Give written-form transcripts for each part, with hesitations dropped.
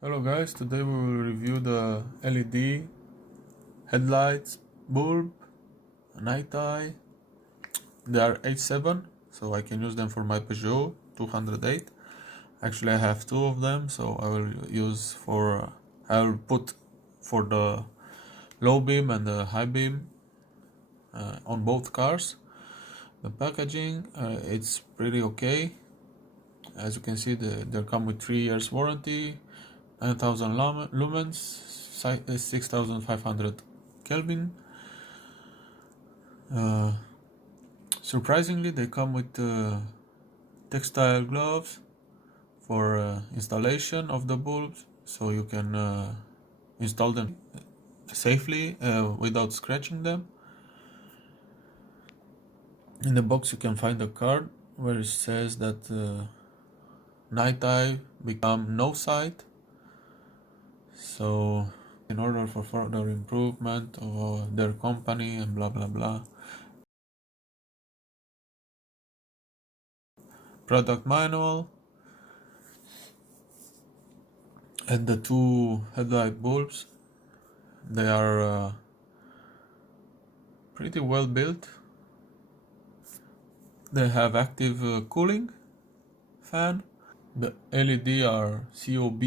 Hello guys, today we will review the LED headlights bulb, night eye. They are H7, so I can use them for my Peugeot 208. Actually, I have two of them, so I will put for the low beam and the high beam on both cars. The packaging, it's pretty okay. As you can see, they come with 3 years warranty, 9,000 lumens, 6,500 Kelvin. Uh, Surprisingly, they come with textile gloves for installation of the bulbs, so you can install them safely without scratching them. In the box you can find a card where it says that night eye become no sight. So in order for further improvement of their company and blah blah blah. Product manual and the two headlight bulbs. They are pretty well built. They have active cooling fan. The LED are COB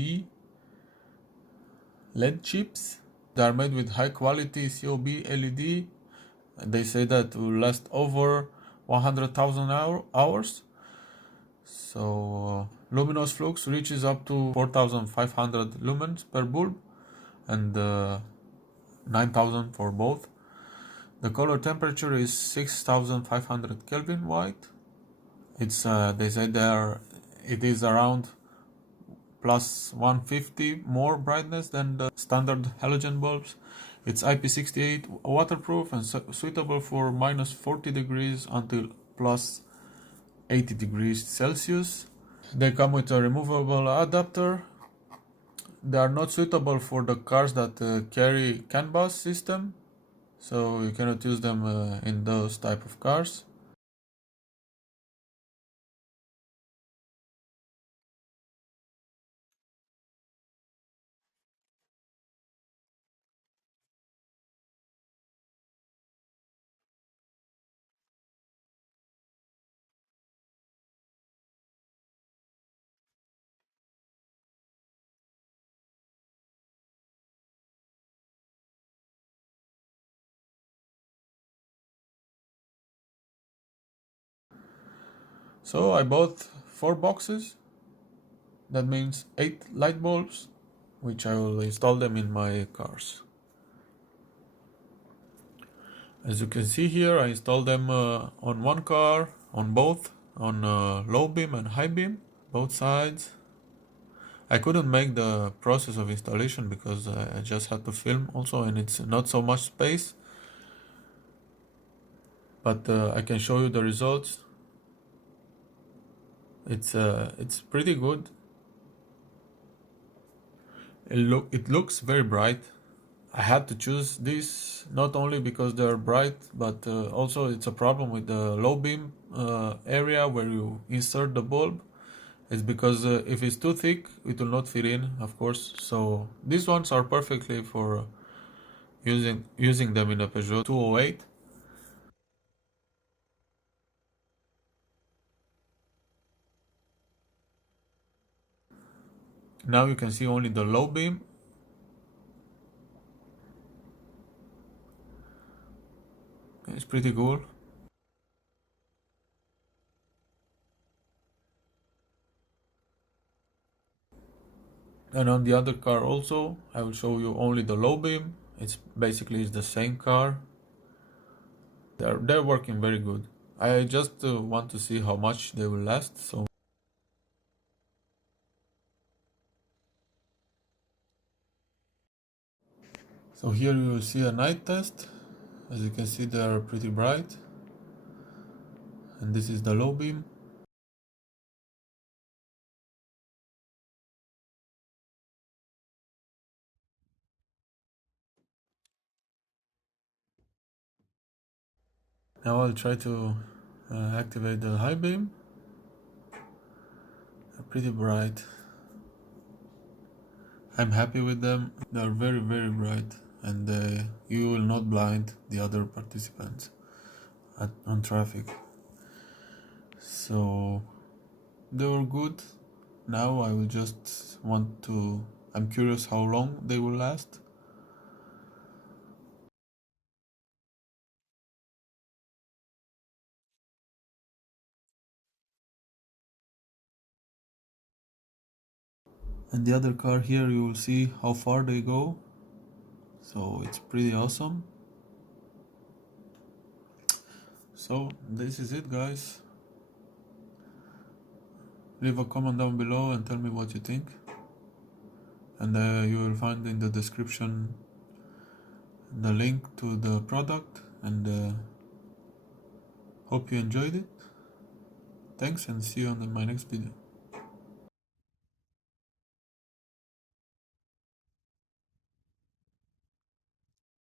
LED chips. They are made with high quality COB LED. They say that will last over 100,000 hours. So luminous flux reaches up to 4,500 lumens per bulb and 9,000 for both. The color temperature is 6,500 Kelvin white. It's they say it is around plus 150 more brightness than the standard halogen bulbs. It's IP68 waterproof and suitable for minus 40 degrees until plus 80 degrees Celsius. They come with a removable adapter. They are not suitable for the cars that carry CAN bus system, so you cannot use them in those type of cars. So I bought 4 boxes. That means 8 light bulbs, which I will install them in my cars. As you can see here, I installed them on one car, on both, on low beam and high beam, both sides. I couldn't make the process of installation because I just had to film also, and it's not so much space. But I can show you the results. It's pretty good. It looks very bright. I had to choose this not only because they're bright, but also it's a problem with the low beam area where you insert the bulb. It's because if it's too thick, it will not fit in, of course. So these ones are perfectly for using them in a Peugeot 208. Now you can see only the low beam. It's pretty cool. And on the other car also, I will show you only the low beam. It's basically the same car. They're working very good. I just want to see how much they will last. So here you will see a night test. As you can see, they are pretty bright. And this is the low beam. Now I'll try to activate the high beam. Pretty bright. I'm happy with them. They're very, very bright, and you will not blind the other participants on traffic. So they were good. Now I will just want to. I'm curious how long they will last. And the other car here, you will see how far they go. So it's pretty awesome. So this is it, guys. Leave a comment down below and tell me what you think. And you will find in the description the link to the product, and hope you enjoyed it. Thanks, and see you on my next video.